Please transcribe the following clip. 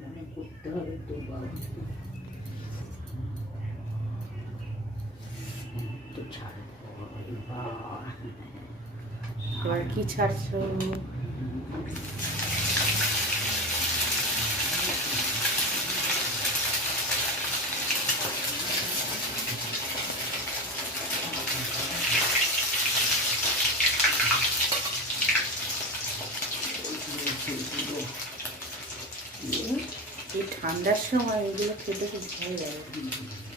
মনে করতে হবে তো বাবা, তো ছাড়বো এবার। এবার কি ছাড়ছো? এই ঠান্ডার সময় এগুলো খেতে খুব ভালো লাগে।